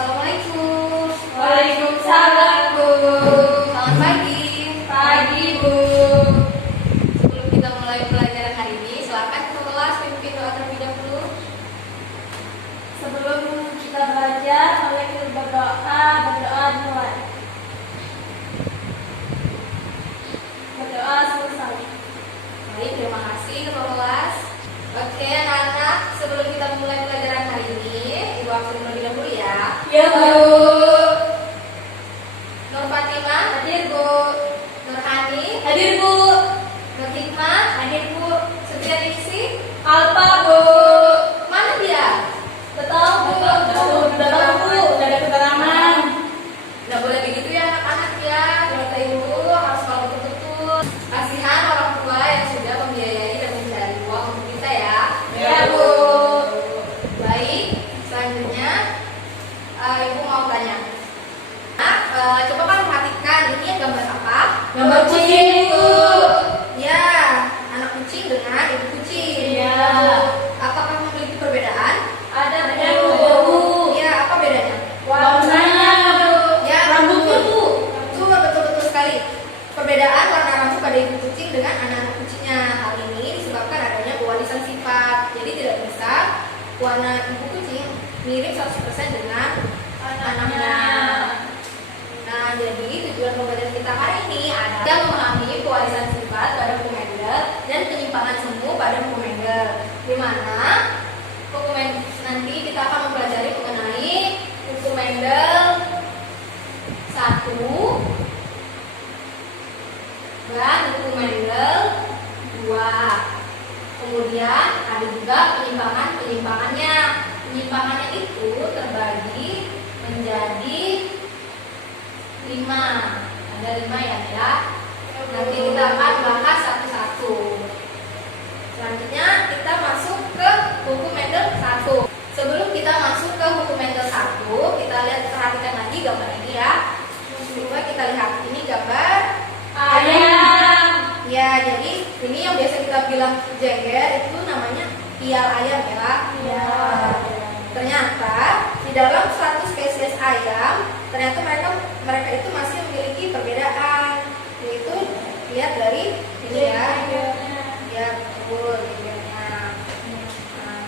Assalamualaikum. Waalaikumsalam, Bu. Selamat pagi. Pagi, Bu. Sebelum kita mulai pelajaran hari ini, silakan ketua kelas pimpin doa terlebih dahulu. Sebelum kita belajar, mari kita berdoa dimulai. Berdoa selesai. Baik, terima kasih ketua kelas. Oke, anak-anak, sebelum kita mulai pelajaran hari ini, Ibu absen terlebih dahulu ya. Ya, Bu. Nur Fatimah, hadir Bu. Nurhani, Hadir, Bu. Nur Hikmah, hadir Bu. Sutrianingsih, Alfa, Bu. mana dia? Betul, Bu. Betul, Bu. Udah ada keterangan. Nggak boleh begitu ya anak-anak ya. Kita ibu harus kalau betul-betul. Kasihan orang tua yang sudah membiayai dan mencari uang untuk kita ya. Ya, Bu. Baik, selanjutnya ibu mau tanya. Coba kan perhatikan ini gambar apa? Gambar kucing, Bu. Ya, anak kucing dengan ibu kucing. Iya. Apakah memiliki perbedaan? Ada, Bu. Ya, apa bedanya? Warnanya, Bu. Ya, Rambutnya, Bu. Betul sekali. Perbedaan warna rambut pada ibu kucing dengan anak-anak kucingnya. Hal ini disebabkan adanya pewarisan sifat. Jadi tidak bisa warna ibu kucing mirip 100% dengan anaknya. Nah, jadi tujuan pembelajaran kita hari ini adalah memahami pewarisan sifat pada buku Mendel dan penyimpangan semu pada buku Mendel. Di mana buku Mendel nanti kita akan mempelajari mengenai buku Mendel 1 dan buku Mendel 2. Kemudian ada juga penyimpangannya. Penyimpangannya itu terbagi menjadi 5. Ada 5 ya. Nanti kita akan bahas satu-satu. Selanjutnya kita masuk ke buku Mendel 1. Sebelum kita masuk ke buku Mendel 1, kita perhatikan lagi gambar ini ya. Coba kita lihat ini gambar Ayam. ya, jadi ini yang biasa kita bilang jengger itu namanya pial ayam ya. Ya. Ternyata di dalam suatu spesies ayam, ternyata mereka itu masih memiliki perbedaan. Yaitu lihat dari ini ya. Ya, betul jenggernya. Nah,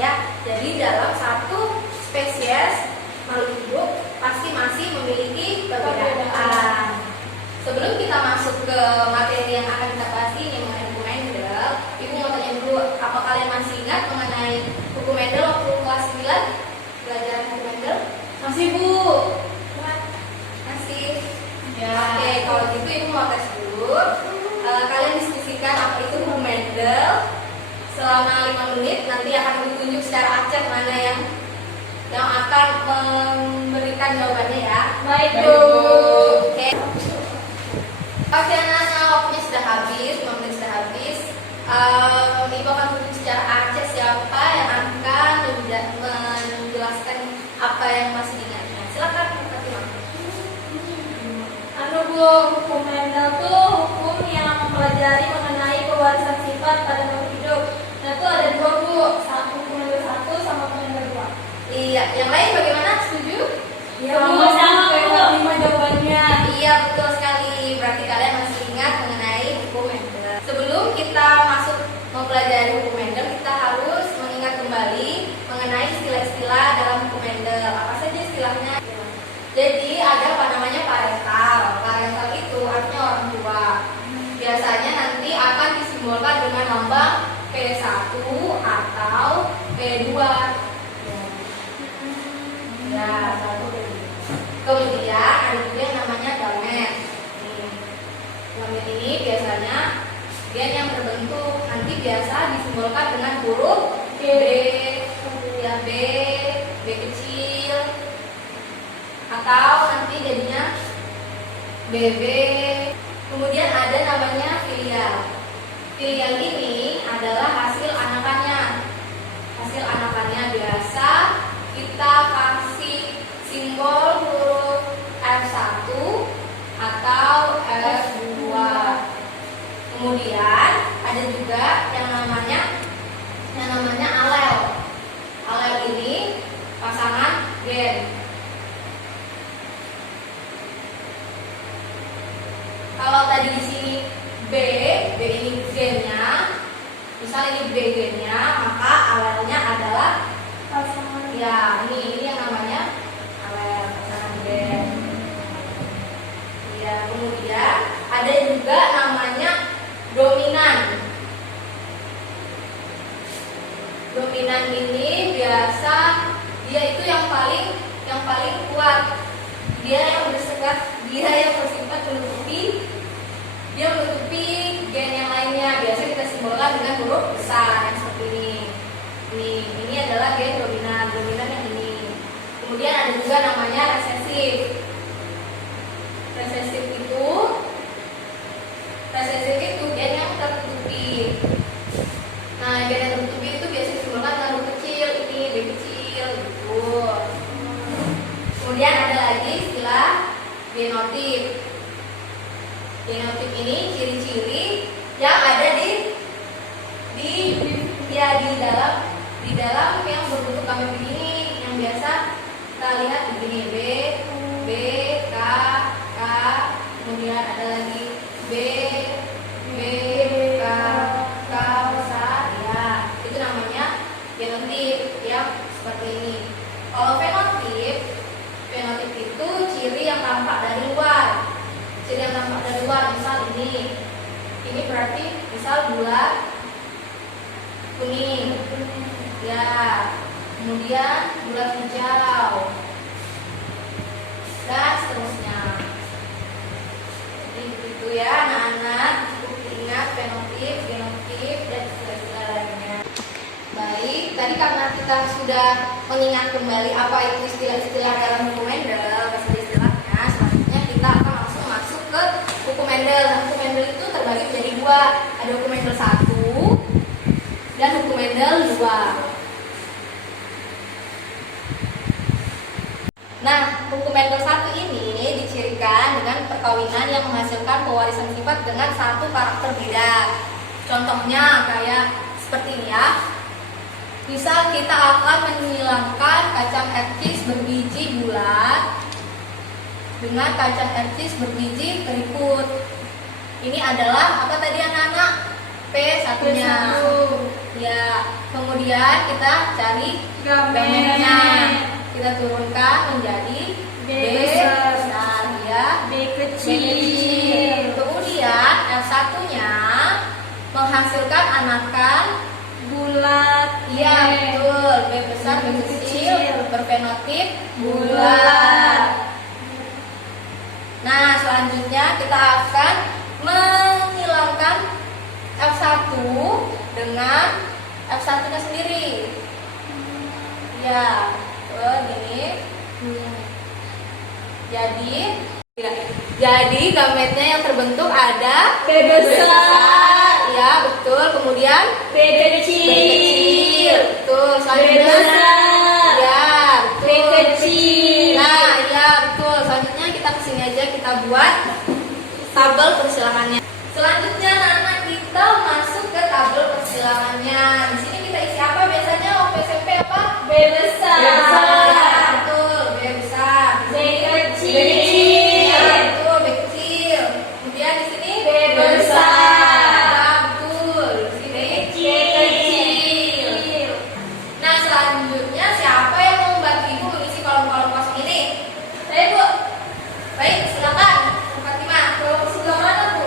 ya. Jadi dalam satu spesies makhluk hidup pasti masih memiliki perbedaan. Sebelum kita masuk ke materi yang akan kita bahas ini mengenai buku Mendel, Ibu mau tanya dulu, apa kalian masih ingat mengenai buku Mendel waktu kelas 9 pelajaran buku Mendel? Masih, Bu. Masih. Ya. Oke, kalau gitu Ibu mau tes dulu. Kalian diskusikan apa itu buku Mendel selama 5 menit. Nanti akan ditunjuk secara acak mana yang akan memberikan jawabannya ya. Baik, Bu. Oke. Oke, anak-anak, waktunya sudah habis, 5 menit sudah habis. Ibu akan tunjuk secara acak siapa yang akan menjelaskan apa yang masih diingatnya. Silakan, Fatimah. Bu, hukum Mendel tuh hukum yang mempelajari mengenai pewarisan sifat pada makhluk hidup. Nah, itu ada 2, Bu. Hukum Mendel 1 sama hukum Mendel 2. Iya, yang lain bagaimana? Setuju? Iya, Bu. Sama, Bu. 5 jawabannya. Iya, betul sekali. Berarti kalian masih ingat mengenai hukum Mendel. Sebelum kita masuk mempelajari hukum Mendel, kita harus mengingat kembali mengenai istilah-istilah dalam hukum Mendel. Apa saja istilahnya? Jadi ada apa namanya parental. Parental itu artinya orang tua. Biasanya nanti akan disimbolkan dengan lambang P1 atau P2. Ya, kemudian ada juga yang namanya gamet. Gamet ini biasanya gen yang terbentuk nanti biasa disimbolkan dengan huruf B, ya B kecil, atau nanti jadinya BB. Kemudian ada namanya filial. Filial ini adalah hasil anakannya. Hasil anakannya biasa kita kasih simbol huruf F1 atau F2. Kemudian ada juga yang namanya alel. Alel ini pasangan Dia itu yang paling kuat. Dia yang bersifat menutupi gen yang lainnya. Biasa kita simbolkan dengan huruf besar yang seperti ini. Ini adalah gen dominan yang ini. Kemudian ada juga namanya resesif. Resesif itu gen yang tertutupi. Nah, gen yang tertutupi itu biasa disimbolkan dengan huruf kecil, ini B kecil gitu. Kemudian ada lagi istilah genotip. Genotip ini ciri-ciri yang ada di dalam yang berbentuk kami begini, yang biasa kita lihat begini, B, K, kemudian ada lagi B, K besar, ya, itu namanya genotip yang seperti ini. Kalau fenotip itu ciri yang tampak dari luar. Misal ini berarti misal gula kuning, ya, kemudian gula hijau, dan seterusnya. Jadi begitu ya anak-anak, cukup ingat fenotip, genotip, dan istilah-istilah lainnya. Baik, tadi karena kita sudah mengingat kembali apa itu istilah-istilah dalam buku Mendel, bahasa istilahnya, selanjutnya kita akan langsung masuk ke buku Mendel. Nah, buku Mendel itu terbagi menjadi dua, ada buku Mendel 1 dan buku Mendel 2. Nah, buku Mendel 1 ini dicirikan dengan perkawinan yang menghasilkan pewarisan sifat dengan satu karakter beda. Contohnya kayak seperti ini ya. Misal kita akan menghilangkan kacang ercis berbiji bulat dengan kacang ercis berbiji keriput. Ini adalah apa tadi anak-anak? P1-nya. Ya, kemudian kita cari gametnya. Kita turunkan menjadi B besar, ya. B kecil. Kemudian L1-nya menghasilkan anakan Bulat. iya, betul. B besar, B kecil berfenotip bulat. Nah, selanjutnya kita akan menghilangkan F1 dengan F1-nya sendiri. Ya, begini. Jadi gametnya yang terbentuk ada B besar. Ya, betul. Kemudian B kecil. Betul. B Selanjutnya besar. ya, B betul. kecil. Nah, ya, betul. Selanjutnya kita kesini aja, kita buat tabel persilangannya. Selanjutnya anak-anak kita masuk ke tabel persilangannya. Di sini kita isi apa biasanya? Waktu SMP apa? B besar. B besar. Ya, betul. B besar. B kecil. B kecil. Ya, betul. B kecil. Kemudian di sini B besar. Ya, betul. Di sini B kecil. Nah, selanjutnya siapa yang mau membantu Ibu mengisi kolom-kolom kosong ini? Saya, Bu. Baik, silakan. Bu Fatimah, ke sebelah mana, Bu?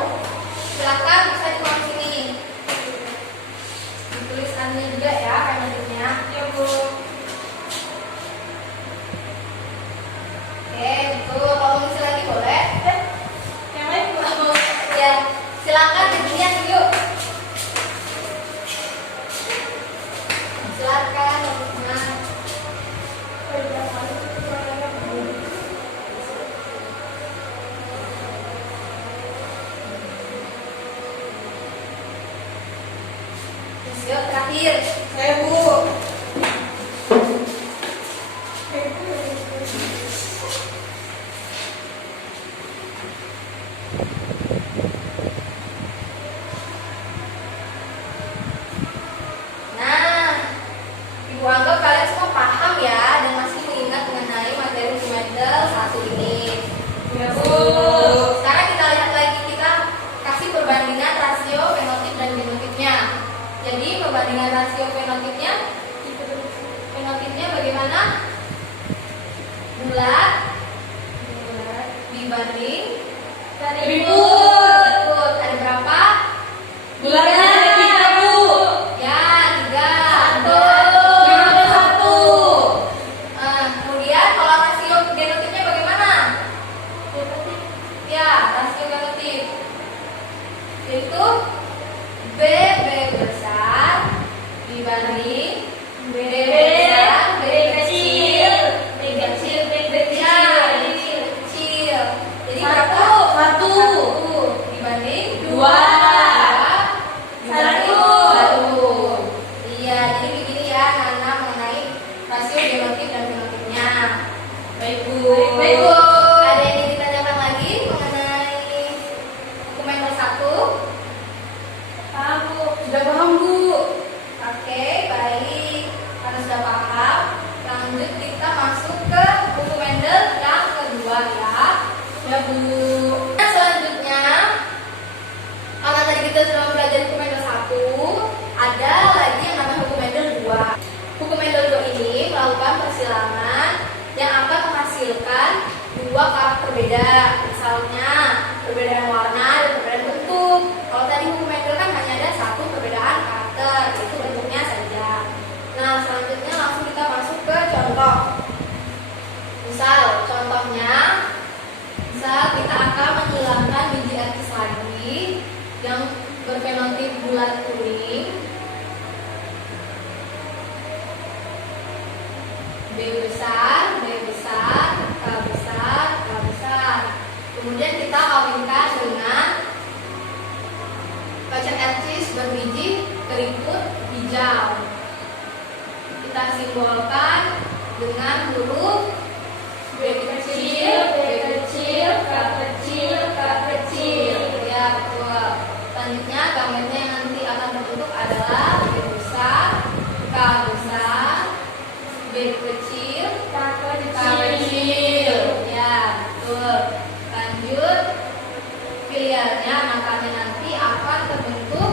genotip dan fenotipnya. Baik, Bu. Baik, Bu. Ada yang ingin ditanyakan lagi mengenai dokumen nomor 1? Paham, Bu. Sudah paham, Bu? Oke, baik. Karena sudah paham, lanjut kita masuk ke buku Mendel yang kedua ya. Ya, Bu. Nah, selanjutnya, karena tadi kita sudah mempelajari buku Mendel 1, ada lagi yang namanya buku Mendel 2. Buku Mendel 2 ini melakukan persilangan yang akan menghasilkan dua karakter berbeda. Misalnya, perbedaan warna dan perbedaan bentuk. Kalau tadi buku Mendel kan hanya ada satu perbedaan karakter, yaitu bentuknya saja. Nah, selanjutnya langsung kita masuk ke contoh. Misal, contohnya, misal kita akan menghilangkan biji etis lagi yang berfenotip bulat kuning. B besar, B besar, K besar, K besar. Kemudian kita kawinkan dengan kacang etis berbiji keriput hijau. Kita simbolkan dengan huruf B kecil, B kecil, K kecil, K kecil. Ya, betul. Selanjutnya gambarnya yang nanti akan terbentuk adalah B besar, K besar, B kecil, K kecil. Ya, betul. Lanjut, filialnya makanya nanti akan terbentuk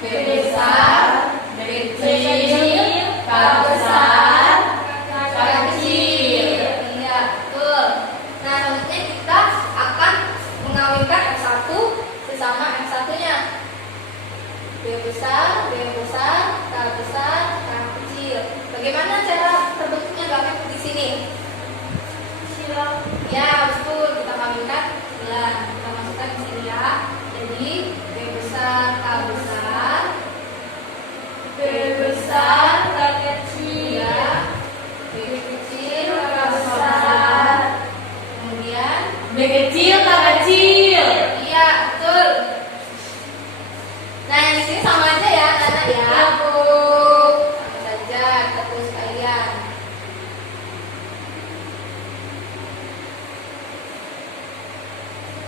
B besar, B kecil, K besar, K kecil. Iya, betul. Nah, selanjutnya kita akan mengawinkan F1 sesama F1-nya. B besar, B besar, K besar, K kecil. Bagaimana cara terbentuknya gambar di sini? Silang. Ya, betul. Kita kawinkan silang. Kita masukkan di sini ya. Jadi B besar, K besar, B besar, K kecil. ya, B kecil, K besar. Kemudian B kecil, K kecil. iya, betul. Nah, yang di sini sama aja ya, Nana ya. Ya, Bu. Sama saja, kita tulis sekalian.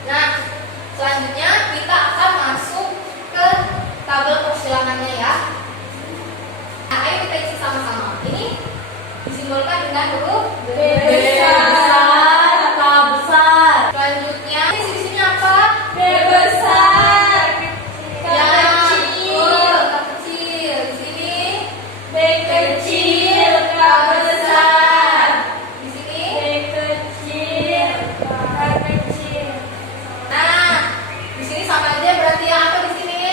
Nah, selanjutnya kita akan masuk ke tabel persilangannya ya. Nah, ayo kita isi sama-sama. Ini disimbolkan dengan huruf B besar, K besar. Selanjutnya, isi di sini apa? B besar, K Ya, kecil. betul, K kecil. Di sini, B kecil, K besar. di sini. B kecil, K kecil. Nah, di sini sama aja berarti yang apa di sini?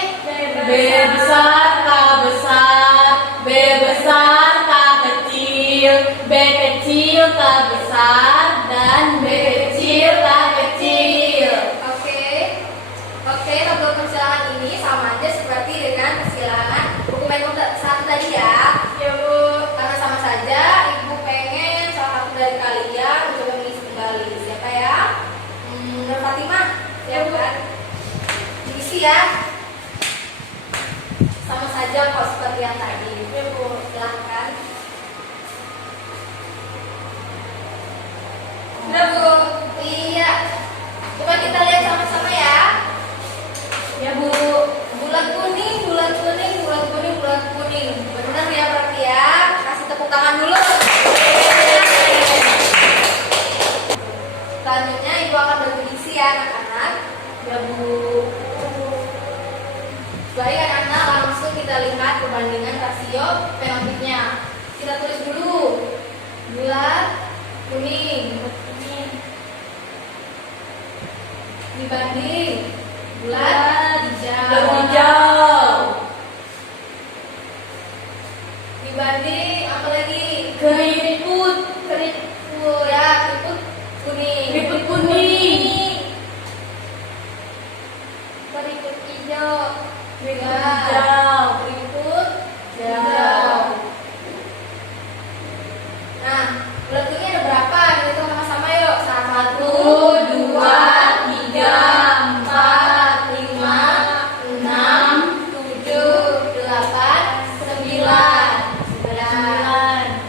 B besar, K besar. B besar, K kecil. B kecil, K besar. Dan B kecil, K kecil. Oke. Oke, tabel persilangan ini sama aja seperti dengan persilangan buku Mendel 1 tadi ya. Ya, Bu. Karena sama saja, Ibu pengen salah satu dari kalian mencoba mengisi kembali. Siapa ya? Nur Fatimah. Ya, Bu. Siapa? Diisi ya. Sama saja kok seperti yang tadi. Ya, Bu. Silahkan. Udah, Bu. Iya. Coba kita lihat sama-sama ya. Ya, Bu. Bulat kuning, bulat kuning, bulat kuning, bulat kuning. Benar ya berarti ya. Kasih tepuk tangan dulu. Selanjutnya Ibu akan berpuisi ya anak-anak. Ya, Bu. Baik anak-anak, langsung kita lihat perbandingan rasio fenotipnya. Kita tulis dulu. Bulat kuning dibanding bulat hijau. Hijau. Dibanding apa lagi? Keriput. Keriput ya, keriput kuning. Keriput kuning. Keriput hijau. Hijau. Keriput Hijau. hijau. Nah, bulat kuning ada berapa? Kita hitung sama-sama yuk. 1, 2, 3, 4, 5, 6, 7, 8, 9. 9.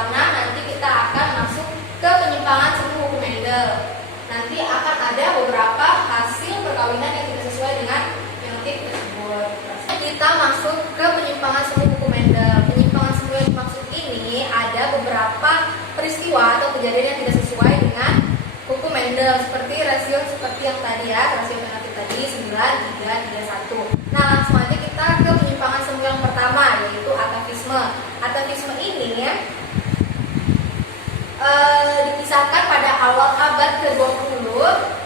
karena nanti kita akan masuk ke penyimpangan semu hukum Mendel. Nanti akan ada beberapa hasil perkawinan yang tidak sesuai dengan fenotip tersebut. Kita masuk ke penyimpangan semu hukum Mendel. Penyimpangan semu yang dimaksud ini ada beberapa peristiwa atau kejadian yang tidak sesuai dengan hukum Mendel, seperti rasio seperti yang tadi ya, rasio fenotip tadi 9, 3, 3, 1. Nah, langsung aja kita ke penyimpangan semu yang pertama, yaitu atavisme. Atavisme ini dikisahkan pada awal abad ke-20.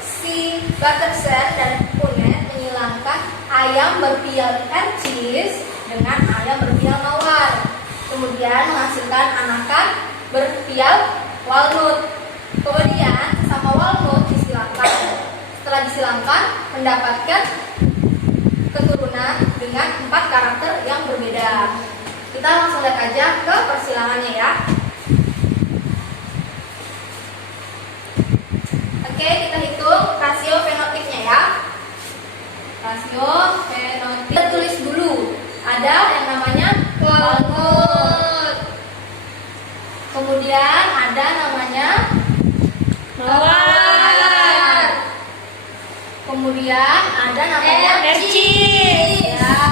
Si Batterson dan Punnett menyilangkan ayam berpial Hershey's dengan ayam berpial mawar, kemudian menghasilkan anakan berpial walnut. Kemudian sesama walnut disilangkan. Setelah disilangkan, mendapatkan keturunan dengan 4 karakter yang berbeda. Kita langsung lihat aja ke persilangannya ya. Oke, kita hitung rasio fenotipnya ya. Rasio fenotip. Kita tulis dulu. Ada yang namanya walnut. Kemudian ada namanya mawar. Kemudian ada namanya Hershey's. ya.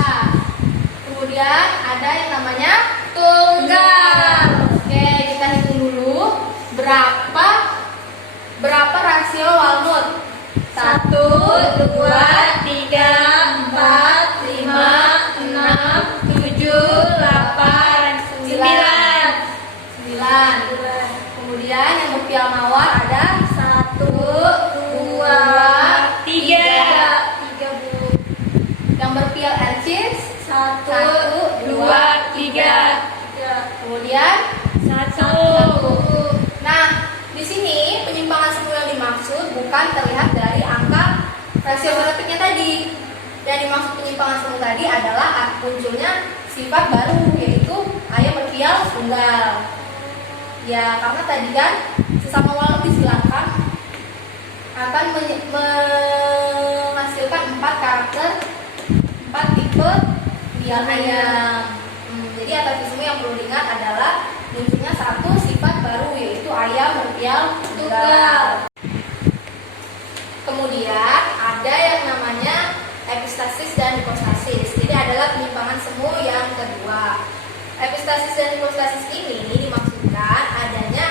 Kemudian ada yang namanya tunggal. Oke, kita hitung dulu berapa rasio walnut. 1, 2, 3, 4, 5, 6, 7, 8, 9. 9. Kemudian yang berpial mawar ada 1, 2, 3. 3 Bu. yang berpial Hershey's 1, 1, 2, 3. kemudian 1. Nah, di sini penyimpangan semu yang dimaksud bukan terlihat dari angka rasio fenotipnya tadi. Yang dimaksud penyimpangan semu tadi adalah munculnya sifat baru, yaitu ayam berpial tunggal. Ya, karena tadi kan sesama walnut disilangkan akan menghasilkan 4 karakter, 4 tipe pial ayam. Jadi atavisme yang perlu diingat adalah munculnya 1 sifat baru, yaitu ayam berpial tunggal. Kemudian ada yang namanya epistasis dan hipostasis. Jadi adalah penyimpangan semu yang kedua. Epistasis dan hipostasis ini dimaksudkan adanya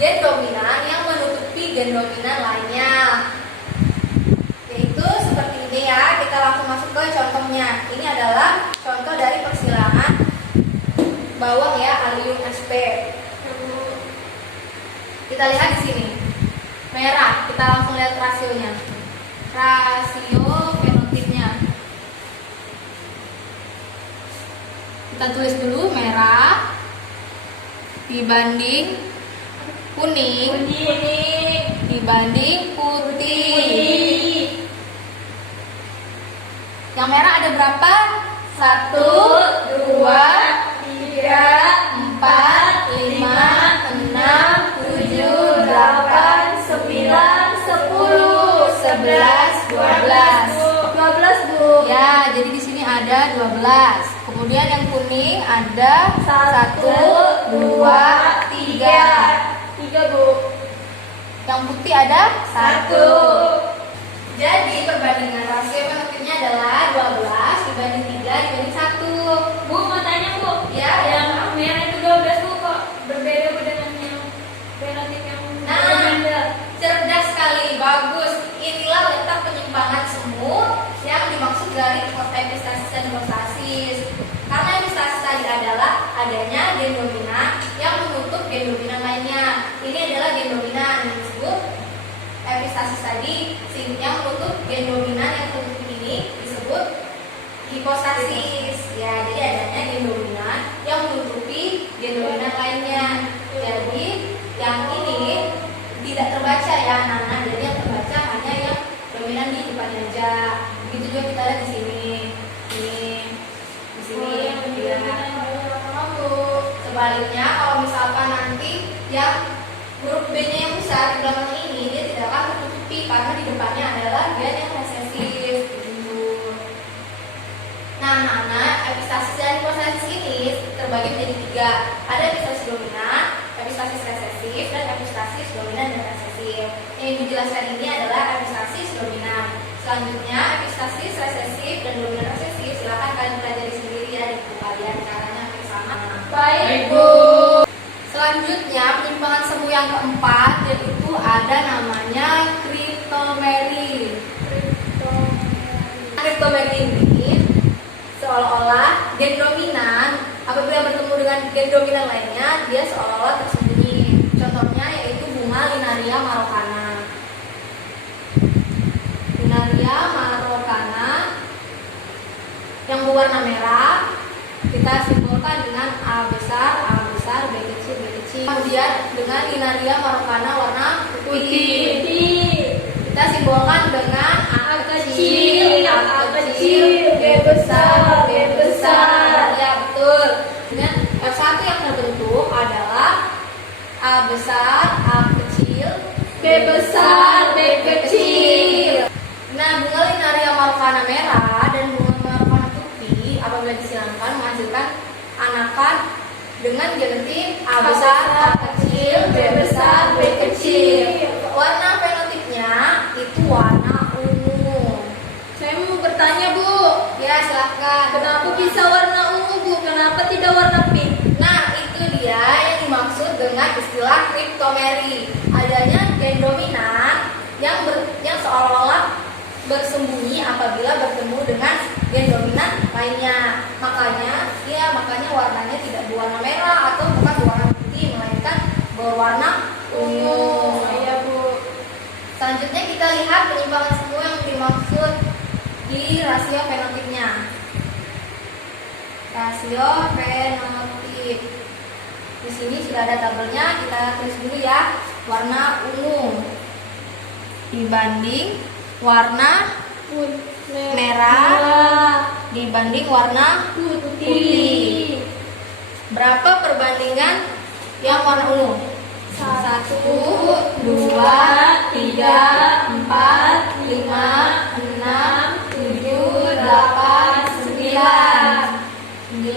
gen dominan yang menutupi gen dominan lainnya. Yaitu seperti ini ya. Kita langsung masuk ke contohnya. Ini adalah contoh dari persilangan bawang ya, Allium sp. Kita lihat di sini. Merah. Kita langsung lihat rasionya. Rasio fenotipnya. Kita tulis dulu merah dibanding kuning dibanding putih. Yang merah ada berapa? 1, 2, 3, 4, 5, 6, 7, 8, 9, 10, 11, 12. 12 Bu. Ya, jadi di sini ada 12. Kemudian yang kuning ada 1, 2, 3. 3 Bu. Yang putih ada 1. Jadi perbandingan rasio fenotipnya adalah 12 dibanding 3 dibanding 1. Bu, mau tanya Bu. Ya, Yang merah itu 12 Bu, kok berbeda Bu dengan yang fenotip yang Nah, berbeda? cerdas sekali, bagus. Inilah letak penyimpangan semu yang dimaksud dari epistasis dan hipostasis. Karena epistasis tadi adalah adanya gen dominan yang menutup gen dominan lainnya. Ini adalah gen dominan yang disebut epistasis tadi, yang menutup gen dominan yang menutup ini disebut hipostasis. Ya, jadi adanya gen dominan yang menutupi gen dominan lainnya. Jadi yang ini tidak terbaca ya anak-anak. Jadi yang terbaca hanya yang dominan di depannya aja. Begitu juga kita lihat di sini. Ini di sini ya. Sebaliknya kalau misalkan nanti yang huruf B-nya yang besar di belakang ini, dia tidak akan tertutupi karena di depannya adalah gen yang resesif. Gitu. Nah, anak-anak, epistasis dan hipostasis ini terbagi menjadi 3. Ada epistasis dominan, epistasis resesif dan epistasis dominan dan resesif. Yang dijelaskan ini adalah epistasis dominan. Selanjutnya epistasis resesif dan dominan resesif silakan kalian pelajari sendiri ya di buku kalian, caranya hampir sama. Baik, Bu. Selanjutnya penyimpangan semu yang keempat yaitu ada namanya kriptomeri. Kriptomeri ini seolah-olah gen dominan apabila bertemu dengan gen dominan lainnya dia seolah-olah tersembunyi. Contohnya yaitu bunga Linaria marokana. Linaria marokana yang berwarna merah kita simbolkan dengan A besar, B kecil, B kecil. Kemudian dengan Linaria marokana warna putih. Kita simbolkan dengan A kecil, B besar, B besar. Ya betul. Dengan F1 yang terbentuk adalah A besar, A kecil, B besar, B kecil. Nah, bunga Linaria marokana merah dan bunga marokana putih apabila disilamkan menghasilkan anakan dengan genetik A besar, A kecil, B besar, B kecil. Warna fenotipnya itu warna ungu. Saya mau bertanya, Bu. Ya, silakan. Kenapa bisa warna ungu, Bu? Kenapa tidak warna pink? Nah, itu dia yang dimaksud dengan istilah kriptomeri. Adanya gen dominan yang seolah-olah bersembunyi apabila bertemu dengan gen dominan lainnya. Makanya warnanya tidak berwarna merah atau bukan berwarna putih, melainkan berwarna ungu. Iya, Bu. Selanjutnya kita lihat penyimpangan semu yang dimaksud di rasio fenotipnya. Rasio fenotip. Di sini sudah ada tabelnya, kita tulis dulu ya. Warna ungu dibanding warna merah dibanding warna putih. Berapa perbandingan yang warna ungu? 1, 2, 3, 4, 5, 6, 7, 8, 9.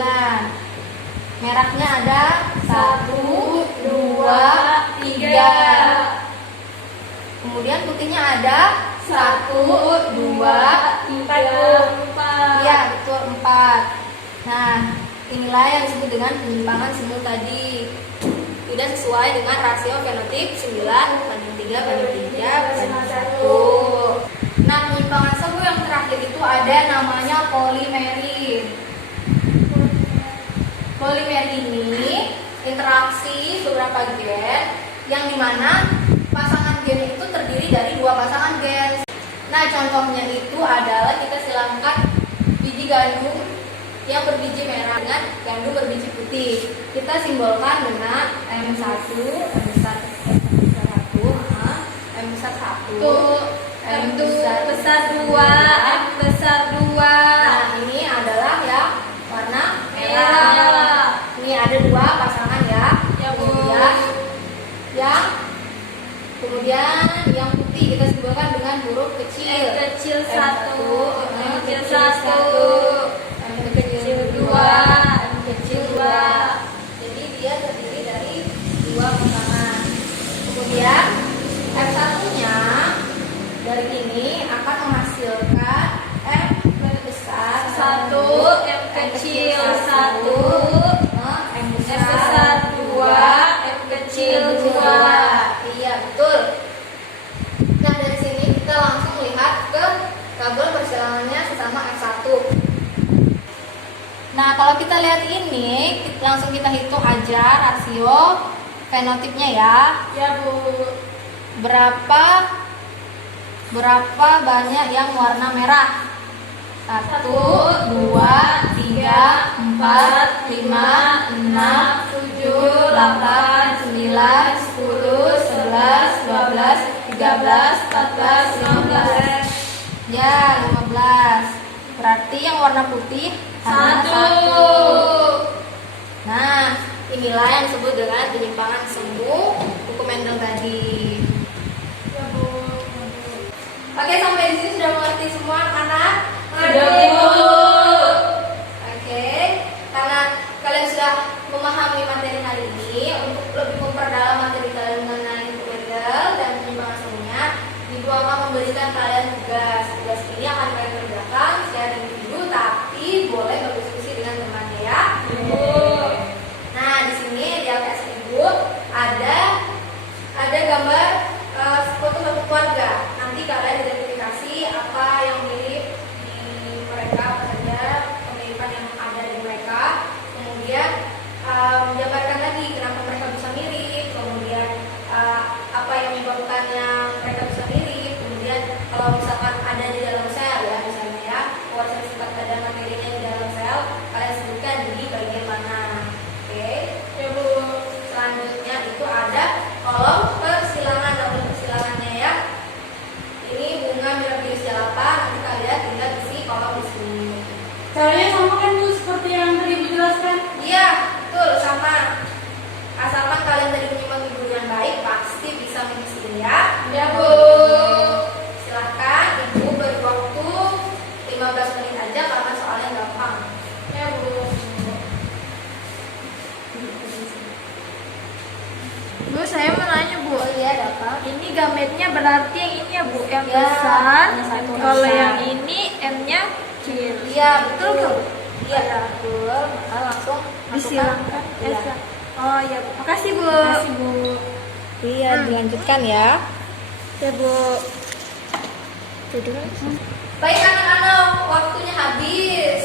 Merahnya ada 1, 2, 3. Kemudian putihnya ada 1, 2, 3. Iya, betul 4. Nah, inilah yang disebut dengan penyimpangan semu tadi. Tidak sesuai dengan rasio fenotip 9:3:3:1. Nah, penyimpangan semu yang terakhir itu ada namanya polimeri. Polimeri ini interaksi beberapa gen yang dimana pasangan gen itu terdiri dari 2 pasangan gen. Nah, contohnya itu adalah kita silangkan biji gandum yang berbiji merah dengan gandum berbiji putih. Kita simbolkan dengan M1, M besar 2, M besar 2. Nah, ini adalah ya warna merah. Ini ada 2 pasangan ya. Kemudian yang putih kita simbolkan dengan huruf kecil. M kecil 1, M kecil 2, M kecil 2. Jadi dia terdiri dari 2 pasangan. Kemudian F1-nya dari ini akan menghasilkan M besar 1, M kecil 1, M M besar 2, M kecil 2. Iya, betul. Nah, dari sini kita langsung lihat ke tabel persilangannya sesama F1. Nah, kalau kita lihat ini, langsung kita hitung aja rasio fenotipnya ya. Ya, Bu. Berapa banyak yang warna merah? 1, 2, 3, 4, 5, 6, 7, 8, 9, 10, 11, 12, 13, 14, 15. Ya, 15. Berarti yang warna putih hanya 1. Nah, inilah yang disebut dengan penyimpangan semu buku Mendel tadi. Ya, Bu. Oke, sampai di sini sudah mengerti semua anak? Sudah, Bu. Oke, karena kalian sudah memahami materi hari ini, untuk lebih memperdalam materi kalian mengenai hukum Mendel dan penyimpangan semuanya, Ibu akan memberikan kalian tugas. Tugas ini akan kalian kerjakan secara individu, tapi boleh berdiskusi dengan temannya ya. Nah, di sini di LKS Ibu ada gambar foto satu keluarga. Nanti kalian identifikasi apa yang mirip di mereka, apa saja kemiripan yang ada di mereka. Kemudian menjabarkan lagi kenapa mereka bisa mirip, kemudian apa yang menyebabkannya mereka bisa mirip. Kemudian kalau misalkan ada di dalam sel ya, misalnya ya, warisan sifat pada materinya di dalam sel, kalian sebutkan di bagian mana. Oke, Ya Bu. selanjutnya itu ada kolom persilangan. Kolom persilangannya ya, ini bunga mirabilis jalapa. Nanti kalian tinggal isi kolom di sini. Caranya sama kan Bu, seperti yang tadi Bu jelaskan? Iya, betul, sama. Asalkan kalian tadi menyimak ibu dengan baik, pasti bisa mengisi ya. Ya Bu. Silahkan ibu beri waktu 15 menit aja karena soalnya gampang. Ya Bu. Bu, saya mau nanya Bu. Oh iya, ada apa? Ini gametnya berarti yang ini ya Bu, yang Ya, besar. yang satu Kalau besar. yang ini M-nya kecil. Iya, betul. Bu. Iya, betul. Maka langsung Disilangkan. Iya. Oh iya Bu. Makasih Bu. Bu. Iya, dilanjutkan ya. Ya Bu. Baik anak-anak, waktunya habis.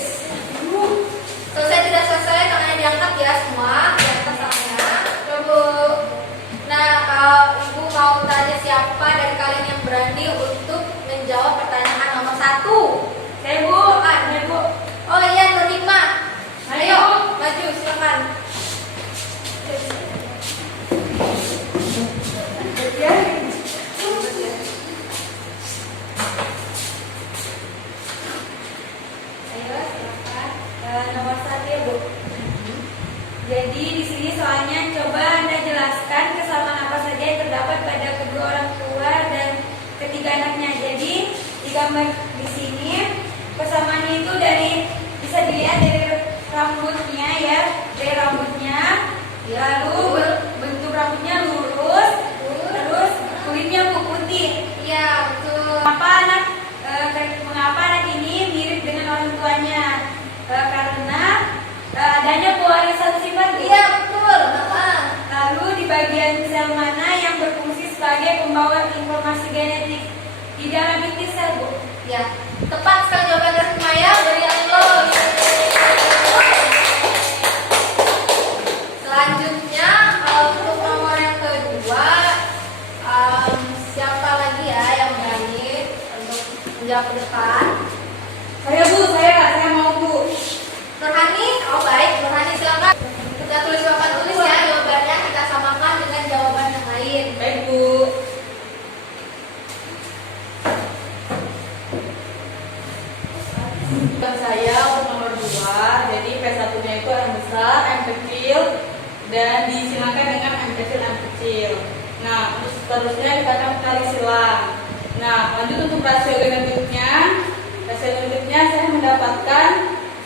Selesai tidak selesai tangannya diangkat ya semua, diangkat tangannya. Coba. Nah, ibu mau tanya siapa dari kalian yang berani untuk menjawab pertanyaan nomor 1? Saya Bu. Ya Bu. Oh iya, Nur Hikmah. Ayo. Ayo, maju silakan. Ayo, silakan. Nomor 1 ya Bu. Jadi di sini soalnya coba Anda jelaskan kesamaan apa saja yang terdapat pada kedua orang tua dan ketiga anaknya. Jadi di gambar di sini persamaannya itu bisa dilihat dari rambutnya ya, dari rambutnya, lalu bentuk rambutnya lurus, terus kulitnya putih. Iya, betul. Mengapa anak ini mirip dengan orang tuanya? Karena adanya pewarisan sifat. Iya, betul. Lalu di bagian sel mana yang berfungsi sebagai pembawa informasi genetik di dalam inti sel Bu? Ya, tepat sekali jawaban dari Maya dari Anglos. Selanjutnya untuk nomor yang kedua, siapa lagi ya yang berani untuk menjawab ke depan? Saya Bu, saya mau Bu. Nurhani, oh baik, Nurhani silakan. Kita tulis papan tulis ya jawabannya, kita samakan dengan jawaban yang lain. Baik Bu. Saya untuk nomor 2, jadi P1 nya itu M besar, M kecil, dan disilakan dengan M kecil, M kecil. Nah, terus seterusnya kita akan cari silang. Nah, lanjut untuk rasio genetiknya. Rasio genetiknya saya mendapatkan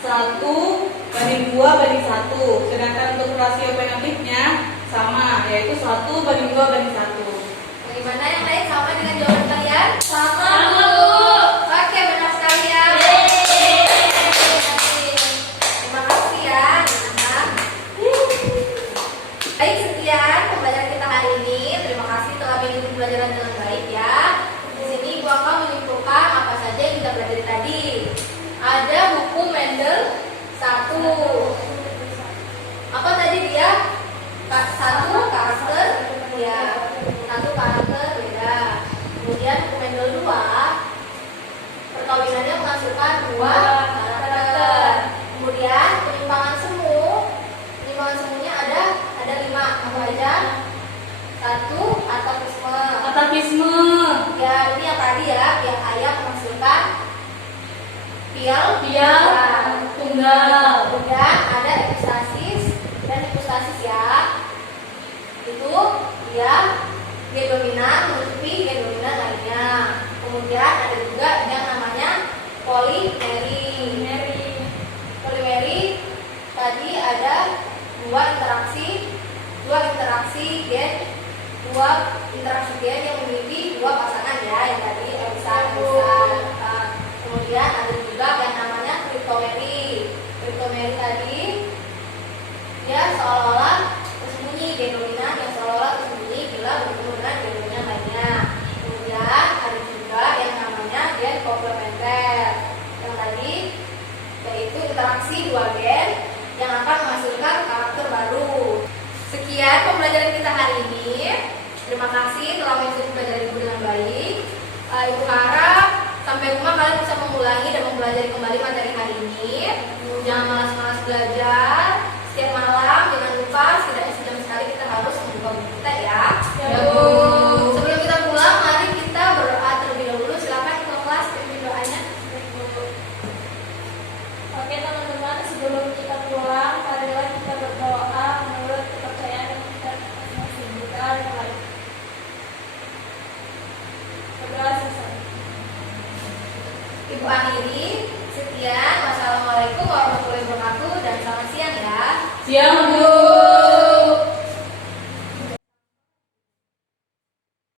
1:2:1. Sedangkan untuk rasio fenotipnya sama, yaitu 1:2:1. Bagaimana yang lain sama dengan jawaban kalian? Sama, Bu. Oke, benar sekali ya. Terima kasih ya, anak. Baik, sekian pembelajaran kita hari ini. Terima kasih telah mengikuti pelajaran dengan baik ya. Di sini Ibu akan menyimpulkan apa saja yang kita pelajari tadi. Ada hukum Mendel 1. Apa tadi dia? 1 karakter ya. 1 karakter beda. Kemudian hukum Mendel 2, perkawinannya menghasilkan 2 karakter. Kemudian penyimpangan semu. Penyimpangan semunya ada 5. Apa aja? 1, atavisme. Atavisme. Ya, ini yang tadi ya, yang ayah menghasilkan pial tunggal. Kemudian ada epistasis dan hipostasis ya. Itu dia G dominan menutupi G dominan lainnya. Kemudian ada juga yang namanya polimeri. Polimeri tadi ada 2 interaksi dua interaksi gen yang memiliki dua pasangan ya, yang tadi Elisa. Kemudian ada juga yang namanya kriptomeri. Kriptomeri tadi ya seolah-olah tersembunyi gen dominan yang seolah-olah tersembunyi bila bertemu dengan gen dominan lainnya. Kemudian ada juga yang namanya gen komplementer, yang tadi yaitu interaksi dua gen yang akan menghasilkan karakter baru. Sekian pembelajaran kita hari ini. Terima kasih telah mengikuti pembelajaran Ibu dengan baik. Ibu harap sampai rumah kalian bisa mengulangi dan mempelajari kembali materi hari ini. Jangan malas-malas belajar. Setiap malam jangan lupa setidaknya sejam sekali kita harus membuka buku kita ya. Ya, Bu. Sebelum kita pulang, mari kita berdoa terlebih dahulu. Silakan ke kelas pimpin doanya. Oke teman-teman, sebelum kita pulang, marilah kita berdoa menurut kepercayaan yang kita masing-masing. Berdoa selesai. Ibu akhiri. Sekian. Wassalamualaikum warahmatullahi wabarakatuh dan selamat siang ya. Siang.